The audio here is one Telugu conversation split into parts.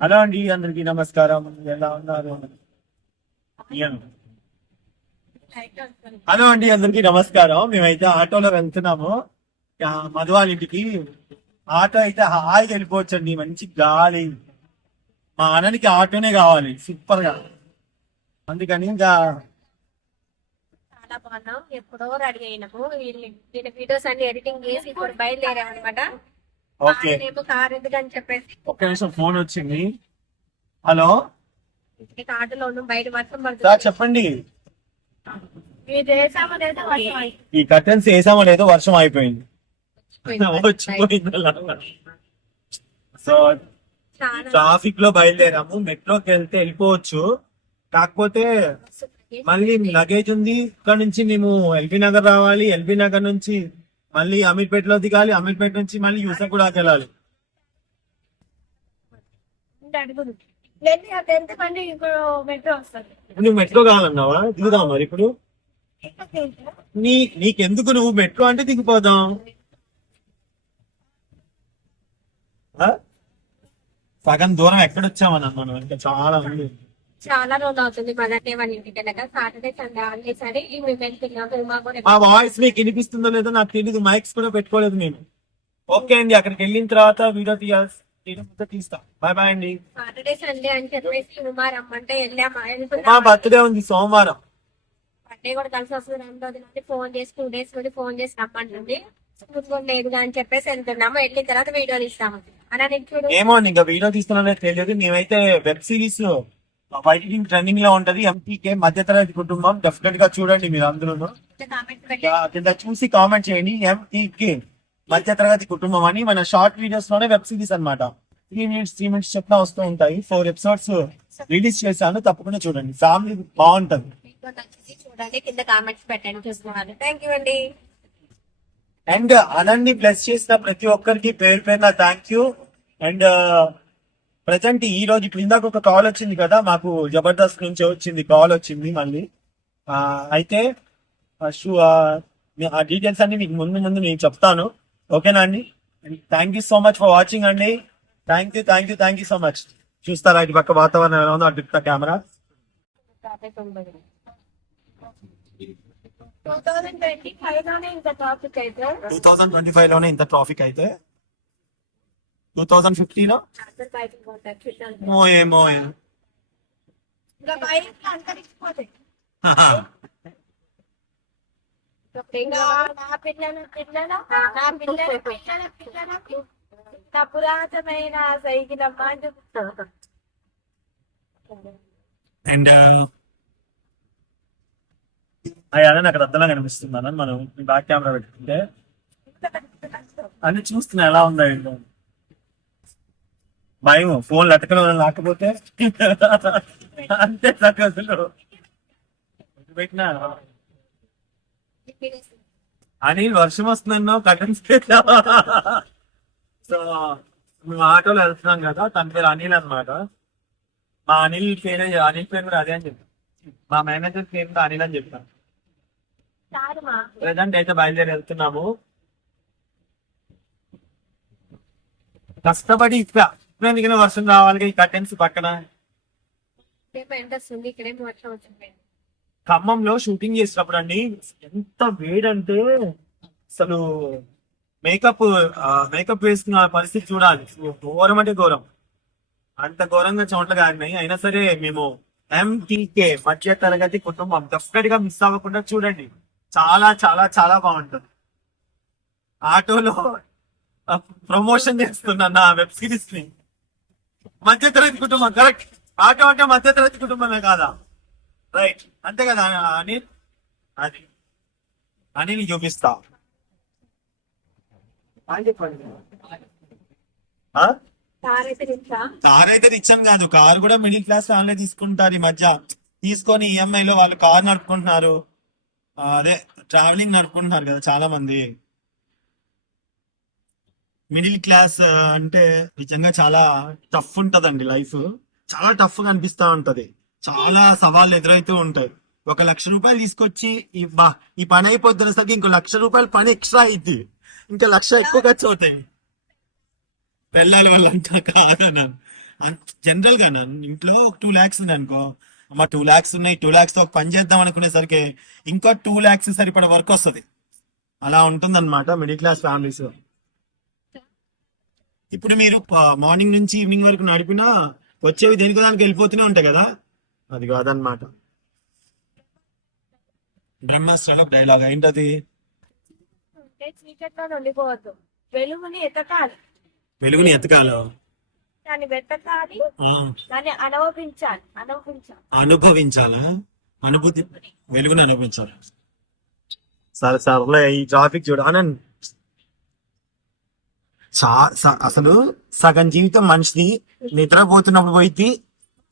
హలో అండి అందరికి నమస్కారం. ఎలా ఉన్నారు? హలో అండి అందరికి నమస్కారం. మేమైతే ఆటోలో వెళ్తున్నాము. ఆ, ఇంటికి. ఆటో అయితే హాయిగా వెళ్ళిపోవచ్చు అండి మంచి గాలి. మా అన్ననికి ఆటోనే కావాలి సూపర్గా అందుకని ఇంకా చాలా బాగున్నాం. ఎప్పుడో రెడీ అయినాము. వీళ్ళు వీడియోస్ అన్ని ఎడిటింగ్ చేసి ఇప్పుడు బయలుదేరామన్నమాట. ఓకే ఏమో కార్ ఎందుకని చెప్పేసి. ఒక్క నిమిషం ఫోన్ వచ్చింది. హలో? ఇక ఆటోలో ఉన్నాం బయట వర్షం సార్ పడుతుంది చెప్పండి. మీరు చేసామో లేదో వర్షం ఈ కర్టన్స్ వేసామో లేదో వర్షం అయిపోయింది. అయిపోయింది. వచ్చిపోయింది అలా. సో చాలా. ట్రాఫిక్లో బయలుదేరాము. మెట్రోకి వెళ్తే వెళ్ళిపోవచ్చు. కాకపోతే మళ్ళీ లగేజ్ ఉంది. ఇక్కడ నుంచి మేము ఎల్బీ నగర్ రావాలి. ఎల్బీ నగర్ నుంచి మళ్ళీ అమీర్పేటలో దిగాలి అమీర్పేట నుంచి మళ్ళీ యూసఫ్ కూడా వెళ్ళాలి. నువ్వు మెట్రో కావాలన్నావా దిగుదాం మరి ఇప్పుడు. నీ నీకెందుకు నువ్వు మెట్రో అంటే దిగిపోదాం? సగం దూరం ఎక్కడొచ్చామన్నా మనం ఇంకా చాలా ఉంది. చాలా రోజులు అవుతుంది మదర్ డే వాళ్ళ ఇంటికి వెళ్ళక. సాటర్డే సండే హాలిడే సరే మేము వెళ్తున్నాము మా కూడా మా వాయిస్ మీకు వినిపిస్తుందో లేదో నాకు తెలియదు మైక్స్ కూడా పెట్టుకోలేదు నేను. ఓకే అండి అక్కడికి వెళ్ళిన తర్వాత వీడియో తీయాల్సి తీస్తా. బాయ్ బాయ్ అండి. సాటర్డే సండే అని చెప్పేసి ఉమా రమ్మంటే వెళ్ళాము? మా వెళ్తున్నాం బర్త్డే ఉంది సోమవారం. బర్త్డే కూడా కలిసి వస్తుంది. రెండు రోజుల నుండి ఫోన్ చేసి టూ డేస్ నుండి ఫోన్ చేసి రమ్మంటుంది. స్కూల్ కూడా లేదు అని చెప్పేసి వెళ్తున్నాము. వెళ్ళిన తర్వాత వీడియోలు ఇస్తాము. అలా నేను చూడు ఏమో ఇంకా వీడియో తీస్తున్నా తెలియదు. మేమైతే వెబ్ సిరీస్ వైటింగ్ ట్రెండింగ్లో ఉంటది. ఎంపీకే మధ్యతరగతి కుటుంబం. డెఫినెట్గా చూడండి మీరు అందరూ కింద చూసి కామెంట్ చేయండి. ఎంపీకే మధ్యతరగతి కుటుంబం అని మన షార్ట్ వీడియోస్లోనే వెబ్ సిరీస్ అన్నమాట. త్రీ మినిట్స్ త్రీ మినిట్స్ చెప్పిన వస్తూ ఉంటాయి. ఫోర్ ఎపిసోడ్స్ రిలీజ్ చేశాను. తప్పకుండా చూడండి. ఫ్యామిలీ బాగుంటది. మీకు నచ్చింది చూడండి. కింద కామెంట్స్ పెట్టండి. చూసుకోవాలి థ్యాంక్ యూ అండి. అండ్ అనండి బ్లెస్ చేసిన ప్రతి ఒక్కరికి పేరు పేరున థ్యాంక్ యూ అండ్ ప్రజెంట్ ఈ రోజు ఇప్పుడు ఇందాక ఒక కాల్ వచ్చింది కదా మాకు జబర్దస్త్ నుంచి వచ్చింది కాల్ వచ్చింది మళ్ళీ. ఆ, అయితే ఆ, డీటెయిల్స్ అన్ని మీకు ముందు ముందు నేను చెప్తాను. ఓకేనా అండి? Thank you so much for watching అండి. Thank you thank you thank you so much చూస్తారా ఇటు పక్క వాతావరణం ఎలా ఉందో అటు కెమెరా టూ థౌసండ్ ట్వంటీ ఫైవ్లోనే ఇంత ట్రాఫిక్ అయితే. టూ థౌసండ్ ఫిఫ్టీలో మోయే మోయే. నా పురాతనమైన అని చెప్తాను అండ్ అయ్యాలని అక్కడ అర్థంగా కనిపిస్తున్నాను మనం బ్యాక్ కెమెరా పెట్టుకుంటే. అన్ని చూస్తున్నా ఎలా ఉందా భయం ఫోన్ లటకలో లేకపోతే అంతే సంగతులు పెట్టినా? అనిల్ వర్షం వస్తుందన్నో కటన్స్ సో మేము ఆటోలో వెళ్తున్నాం కదా తన పేరు అనిల్ అన్నమాట. మా అనిల్ పేరు అనిల్ పేరు కూడా అదే అని చెప్పాను మా మేనేజర్ పేరు కూడా అనిల్ అని చెప్పాను ప్రజెంట్ అయితే బయలుదేరి వెళ్తున్నాము. కష్టపడి ఇస్తా ఇప్పుడే దిగిన వర్షం రావాలి ఈ కర్టెన్స్ పక్కన. ఖమ్మంలో షూటింగ్ చేసినప్పుడు అండి ఎంత వేడంటే అసలు మేకప్ మేకప్ వేసుకున్న పరిస్థితి చూడాలి. ఘోరం అంటే ఘోరం. అంత ఘోరంగా చోట్ల కారినాయి. అయినా సరే మేము ఎంటీకే మధ్య తరగతి కుటుంబం డెఫినెట్గా మిస్ అవ్వకుండా చూడండి. చాలా చాలా చాలా బాగుంటుంది. ఆటోలో ప్రమోషన్ చేస్తున్నా నా వెబ్ సిరీస్ని. మధ్య తరగతి కుటుంబం కరెక్ట్ ఆటో అంటే మధ్య తరగతి కుటుంబమే కాదా? రైట్ అంతే కదా అనిల్? అది. అనిల్ చూపిస్తా. ఆ? కార్ అయితే నించా ఇచ్చాం కాదు. కార్ కూడా మిడిల్ క్లాస్ ఫ్యామిలీ తీసుకుంటారు ఈ మధ్య. తీసుకొని ఈఎంఐ లో వాళ్ళు కార్ నడుపుకుంటున్నారు. అదే ట్రావెలింగ్ నడుపుకుంటున్నారు కదా చాలా మంది మిడిల్ క్లాస్ అంటే నిజంగా చాలా టఫ్ ఉంటదండి లైఫ్. చాలా టఫ్గా అనిపిస్తా ఉంటది. చాలా సవాళ్ళు ఎదురైతూ ఉంటాయి. ఒక లక్ష రూపాయలు తీసుకొచ్చి ఈ బా ఈ పని అయిపోతున్నసరికి ఇంకో లక్ష రూపాయలు పని ఎక్స్ట్రా అయింది ఇంకా లక్ష ఎక్కువ ఖర్చు అవుతాయి. పెళ్ళాలి వాళ్ళంతా కాదన్నా జనరల్గా నన్ను ఇంట్లో టూ ల్యాక్స్ ఉంది అనుకో. అమ్మ టూ ల్యాక్స్ ఉన్నాయి. టూ ల్యాక్స్తో పని చేద్దాం అనుకునేసరికి ఇంకో టూ ల్యాక్స్ సరిపడ వర్క్ వస్తుంది. అలా ఉంటుంది అనమాట మిడిల్ క్లాస్ ఫ్యామిలీస్ ఇప్పుడు మీరు మార్నింగ్ నుంచి ఈవినింగ్ వరకు నడిపినా వచ్చేవి దేనికో దానికి వెళ్ళిపోతూనే ఉంటాయి కదా? అది కాదనమాట బ్రహ్మాస్త్రాల డైలాగ్ ఏంటది? ఉంటే చీకట్లో ఉండిపోవద్దు వెలుగుని ఎతకాలి. వెలుగుని ఎతకాలో? దాన్ని వెతకాలి. ఆ, దాన్ని అనుభవించాలి. అనుభవించాలి. అనుభవించాలా? అనుభూతి వెలుగుని అనుభవించాలి? సరే సర్లే ఈ ట్రాఫిక్ చూడు. ఆనంద్ చా అసలు సగం జీవితం మనిషిది. నిద్రపోతున్నప్పుడు పోయింది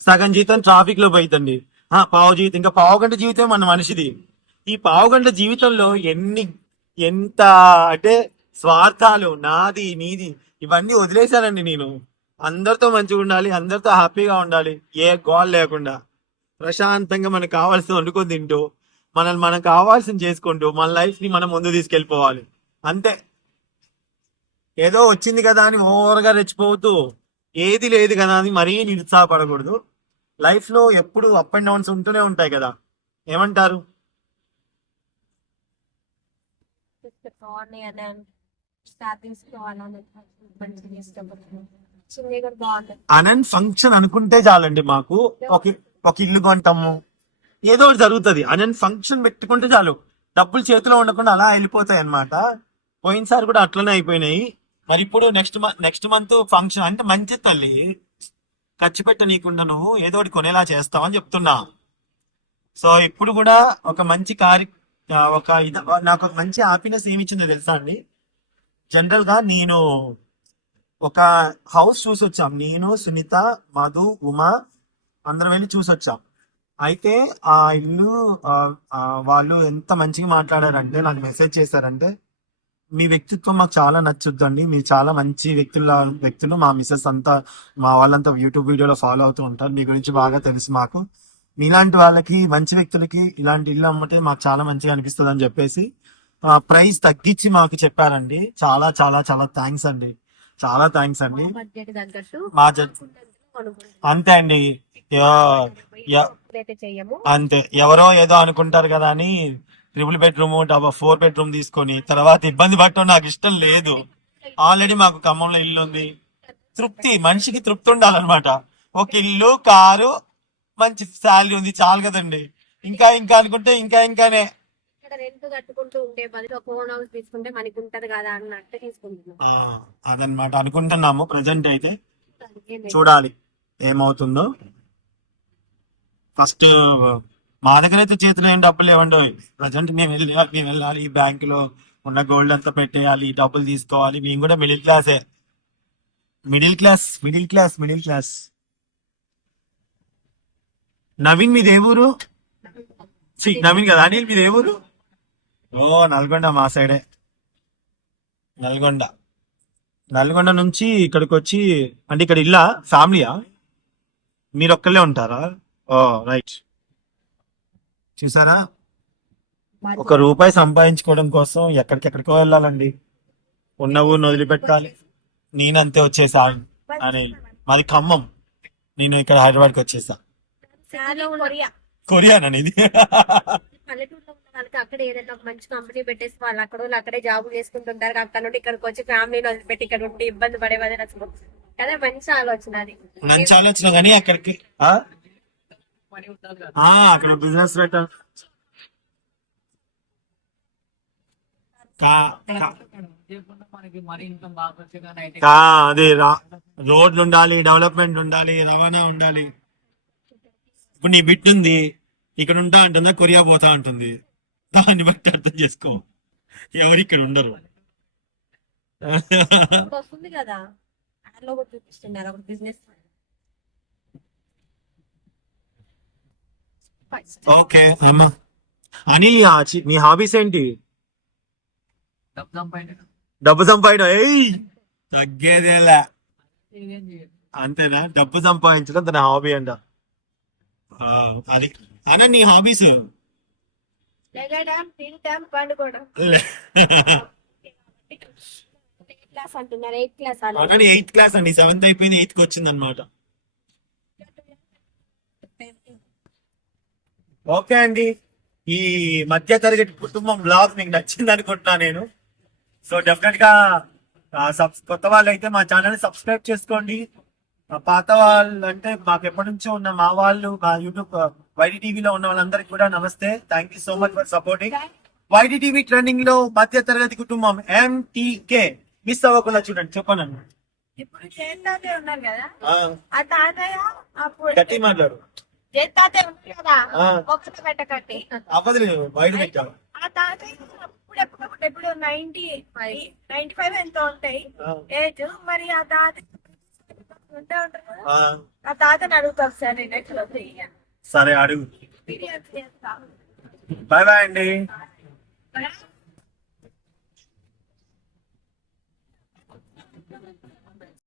సగం జీవితం ట్రాఫిక్లో పోయిందండి ఆ పావు జీవితం. ఇంకా పావు గంట జీవితం మన మనిషిది. ఈ పావు గంట జీవితంలో ఎన్ని ఎంత అంటే స్వార్థాలు నాది నీది ఇవన్నీ వదిలేశానండి నేను. అందరితో మంచిగా ఉండాలి అందరితో హ్యాపీగా ఉండాలి. ఏ గోల్ లేకుండా. ప్రశాంతంగా మనకు కావాల్సిన వండుకొని తింటూ మనల్ని మనం కావాల్సింది చేసుకుంటూ మన లైఫ్ని మనం ముందు తీసుకెళ్ళిపోవాలి. అంతే. ఏదో వచ్చింది కదా అని ఓవర్గా రెచ్చిపోతూ ఏది లేదు కదా అని మరీ నిరుత్సాహపడకూడదు. లైఫ్లో ఎప్పుడు అప్ అండ్ డౌన్స్ ఉంటూనే ఉంటాయి కదా. ఏమంటారు? అనన్ ఫంక్షన్ అనుకుంటే చాలండి మాకు. ఒక ఒక ఇల్లు కొంటాము. ఏదో ఒకటి జరుగుతుంది. అనన్ ఫంక్షన్ పెట్టుకుంటే చాలు. డబ్బులు చేతిలో ఉండకుండా అలా వెళ్ళిపోతాయి అన్నమాట పోయినసారి కూడా అట్లనే అయిపోయినాయి. మరి ఇప్పుడు next month next month function అంటే మంచి తల్లి. ఖర్చు పెట్ట నీకుండా నువ్వు ఏదో ఒకటి కొనేలా చేస్తావని చెప్తున్నా. సో ఇప్పుడు కూడా ఒక మంచి కార్య ఒక ఇది నాకు ఒక మంచి హ్యాపీనెస్ ఏమి ఇచ్చిందో తెలుసా అండి? జనరల్గా నేను ఒక హౌస్ చూసి వచ్చాం. నేను సునీత మధు ఉమా అందరం వెళ్ళి చూసి వచ్చాం. అయితే ఆ ఇల్లు వాళ్ళు ఎంత మంచిగా మాట్లాడారంటే నాకు మెసేజ్ చేశారంటే మీ వ్యక్తిత్వం మాకు చాలా నచ్చుద్దండి. మీరు చాలా మంచి వ్యక్తుల వ్యక్తులు. మా మిస్సెస్ అంతా మా వాళ్ళంతా యూట్యూబ్ వీడియోలో ఫాలో అవుతూ ఉంటారు. మీ గురించి బాగా తెలుసు మాకు. మీలాంటి వాళ్ళకి మంచి వ్యక్తులకి ఇలాంటి ఇల్లు అమ్మితే మాకు చాలా మంచిగా అనిపిస్తుంది అని చెప్పేసి ప్రైస్ తగ్గించి మాకు చెప్పారండి. చాలా చాలా చాలా థ్యాంక్స్ అండి. చాలా థ్యాంక్స్ అండి. మా అంతే అండి. అంతే. ఎవరో ఏదో అనుకుంటారు కదా అని ట్రిపుల్ బెడ్రూమ్ ఫోర్ బెడ్రూమ్ తీసుకొని తర్వాత ఇబ్బంది పడటం నాకు ఇష్టం లేదు. ఆల్రెడీ మాకు ఖమ్మంలో ఇల్లు ఉంది. తృప్తి మనిషికి తృప్తి ఉండాలన్నమాట. ఒక ఇల్లు కారు మంచి శాలరీ ఉంది చాలు కదండి. ఇంకా ఇంకా అనుకుంటే ఇంకా ఇంకానే. ఇక్కడ రెంట్ కట్టుకుంటూ ఉండే బదులు ఒక ఓన్ హౌస్ తీసుకుంటే మనకి ఉంటది కదా అన్నట్టు తీసుకుంటున్నాం. ఆ, అదనమాట అనుకుంటున్నాము ప్రజెంట్ అయితే. చూడాలి ఏమవుతుందో. ఫస్ట్ మా దగ్గర అయితే చేతిలో ఏం డబ్బులు లేవండి. ప్రజెంట్ మేము వెళ్ళాలి మేము వెళ్ళాలి బ్యాంక్లో ఉన్న గోల్డ్ అంతా పెట్టేయాలి డబ్బులు తీసుకోవాలి. మేము కూడా మిడిల్ క్లాసే middle class middle class middle class Naveen మీది ఏ ఊరు? నవీన్ కదా అనిల్ మీది ఏ ఊరు? ఓ నల్గొండ మా సైడే. నల్గొండ. నల్గొండ నుంచి ఇక్కడికి వచ్చి అంటే ఇక్కడ ఇల్లా? ఫ్యామిలీయా? మీరు ఒక్కళ్ళే ఉంటారా? Oh right. చూసారా? ఒక రూపాయి సంపాదించుకోవడం కోసం ఎక్కడికెక్కడికో వెళ్ళాలండి. ఉన్న ఊరిని వదిలిపెట్టాలి. నేనంతే వచ్చేసా అని. మాది ఖమ్మం. నేను ఇక్కడ హైదరాబాద్కి వచ్చేసా. చాలా కొరియా. కొరియాన్ అనేది పల్లెటూరులో ఉన్న వాళ్ళకి అక్కడ ఏదైనా ఒక మంచి కంపెనీ పెట్టేసి వాళ్ళు అక్కడ అక్కడే జాబ్ చేసుకుంటుంటారు. అక్కడ నుండి ఇక్కడికి వచ్చి ఫ్యామిలీని వదిలిపెట్టి ఇక్కడ ఉండి ఇబ్బంది పడే బదులు అసలు. కదా మంచి ఆలోచన అది. మంచి ఆలోచన కానీ అక్కడికి అక్కడ బిజినెస్ కా అదే రా- రోడ్లు ఉండాలి డెవలప్మెంట్ ఉండాలి రవాణా ఉండాలి. ఇప్పుడు నీ బిట్ ఉంది ఇక్కడ ఉంటా అంటుందా కొరియా పోతా అంటుంది. దాన్ని బట్టి అర్థం చేసుకో. ఎవరు ఇక్కడ ఉండరు. వస్తుంది కదా. యాడ్లో కూడా చూపిస్తున్నారు ఒక బిజినెస్. ఓకే అమ్మా. అనిల్ ఆ చి- నీ హాబీస్ ఏంటి? డబ్బు సంపాదన ఏయ్! తగ్గేదేలా. అంతేనా? డబ్బు సంపాదించడం తన హాబీ అంట. అది. అన్న నీ హాబీస్? ఎయిత్ క్లాస్ అండి. సెవెంత్ అయిపోయింది ఎయిత్కి వచ్చింది అనమాట ఓకే అండి. ఈ మధ్య తరగతి కుటుంబం బ్లాగ్ మీకు నచ్చింది అనుకుంటున్నా నేను. సో డెఫినెట్గా కొత్త వాళ్ళు అయితే మా ఛానల్ సబ్స్క్రైబ్ చేసుకోండి. పాత వాళ్ళు అంటే మాకు ఎప్పటి నుంచో ఉన్న మా వాళ్ళు మా యూట్యూబ్ వైడి టీవీలో ఉన్న వాళ్ళందరికీ కూడా నమస్తే. Thank you so much for supporting Y D TV ట్రెండింగ్లో మధ్య తరగతి కుటుంబం ఎంటీకే మిస్ అవ్వకుండా చూడండి చెప్పను ఇప్పుడు చేస్తాతే ఉన్నారు కదా. ఆ, ఆ తాతయ్య అప్పుడు గట్టి మాట్లాడు. పెట్టకండి. అవ్వదు వైడ్ పెట్టావు ఆ తాతయ్య ఎప్పుడు ఎప్పుడు నైన్టీ నైన్టీ ఫైవ్ ఎంత ఉంటాయి. ఏజ్ మరి ఆ తాత ఉంటే ఉంటారు కదా ఆ, తాతని అడుగుతారు సార్ నేను ఎట్లా సరే అడుగు. బాయ్ బాయ్ అండి.